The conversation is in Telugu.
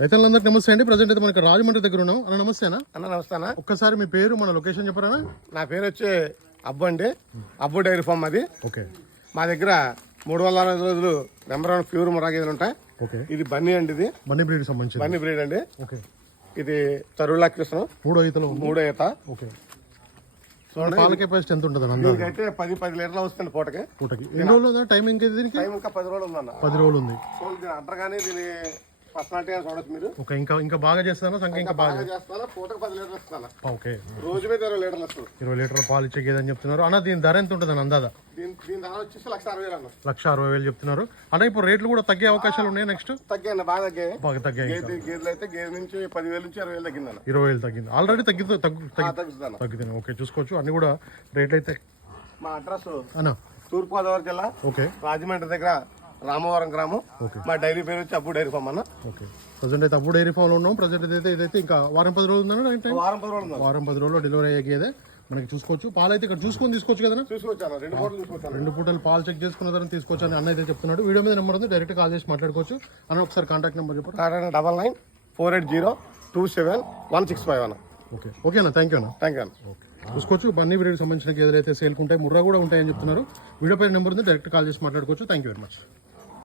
రైతులందరికీ నమస్తే అండి. ప్రజెంట్ అయితే మనకి రాజమండ్రి దగ్గర ఉన్నాం. అన్న నమస్తేనా అన్న. నమస్తానా ఒక్కసారి మీ పేరు మన లొకేషన్ చెప్పరానా నా పేరు వచ్చి అబ్బు అండి. అబ్బు డైరీ ఫామ్ అది ఓకే. మా దగ్గర మూడు వందల అరవై రోజులు నెంబర్ వన్ ప్యూర్ మురా గేదెలు ఉంటాయి. ఓకే. ఇది బన్నీ అండి ఇది. బన్నీ బ్రీడ్ సంబంధించింది. బన్నీ బ్రీడ్ అండి. ఓకే. ఇది తరువుల కృష్ణ. మూడో ఈతలో మూడో ఈత. ఓకే. పాల కెపాసిటీ ఎంత ఉంటుంది దీనికైతే పది పది లీటర్లు వస్తుంది పూటకి. పూటకి. ఎన్ని రోజులు ఉందా టైం ఇంకేది దీనికి? టైం ఇంకా పది రోజులు ఉందన్న. పది రోజులు ఉంది. దీని అడ్డర్ కానీ దీని పర్సనాలిటీ కానీ చూడొచ్చు మీరు. ఓకే ఇంకా ఇంకా బాగా చేస్తారా? సంఖ్య ఇంకా బాగా బాగా చేస్తానా పూటకి పది లీటర్లు ఇస్తాను ఓకే. రోజు మీద ఇరవై లీటర్లు వస్తుంది. ఇరవై లీటర్ల పాలు ఇచ్చే గేదని చెప్తున్నారు. అన్న దీని ధర ఎంత ఉంటుంది అన్న అందాదా దీని దీని ధర వచ్చేసి లక్ష అరవై వేలు అన్న. లక్ష అరవై వేలు చెప్తున్నారు. అన్న ఇప్పుడు రేట్లు కూడా తగ్గే అవకాశాలు ఉన్నాయి నెక్స్ట్ బాగా తగ్గాయి. బాగా తగ్గాయి. ఇంకా. గేదె గేదెలు అయితే గేదె నుంచి పదివేలు నుంచి ఇరవై వేలు తగ్గిందన్న ఇరవై వేలు తగ్గింది. ఆల్రెడీ తగ్గితే తగ్గు తగ్గి తగ్గుతుందన్న తగ్గుతుంది ఓకే చూసుకోవచ్చు. అన్ని కూడా రేట్లు అయితే మా అడ్రస్ అన్న. తూర్పుగోదావరి జిల్లా ఓకే. రాజమండ్రి దగ్గర రామవరం గ్రామం. ఓకే. మా డైరీ పేరు వచ్చి అబ్బు డైరీ ఫామ్ అన్న. ఓకే. ప్రజెంట్ అయితే అప్పుడు డైరీ ఫామ్లో ఉన్నాం. ప్రజెంట్ అయితే ఇదైతే ఇంకా వారం పది రోజులు ఉందన్న టైం వారం పది రోజులు. వారం పది రోజుల్లో డెలివరీ అయ్యే గేదే మనకి చూసుకోవచ్చు. పాలు అయితే ఇక్కడ చూసుకొని తీసుకోవచ్చు కదా రెండు పూటలు పాలు చెక్ చేసుకున్న తర్వాత తీసుకోవచ్చు అని అన్న అయితే చెప్తున్నాడు. వీడియో మీద నెంబర్ ఉంది. డైరెక్ట్ కాల్ చేసి మాట్లాడుకోవచ్చు. అన్న ఒకసారి కాంటాక్ట్ నెంబర్ చెప్పండి double nine four eight zero two seven one six five అన్న. ఓకే. ఓకే అన్న థ్యాంక్ యూ అన్న. థ్యాంక్ యూ అన్న. ఓకే. చూసుకోవచ్చు. బన్నీ బ్రీడ్కి సంబంధించిన గేదెలు అయితే సేల్కి ఉంటాయి. ముర్రా కూడా ఉంటాయని చెప్తున్నారు. వీడియో పైన నెంబర్ ఉంది. డైరెక్ట్ కాల్ చేసి మాట్లాడుకోవచ్చు. Thank you very much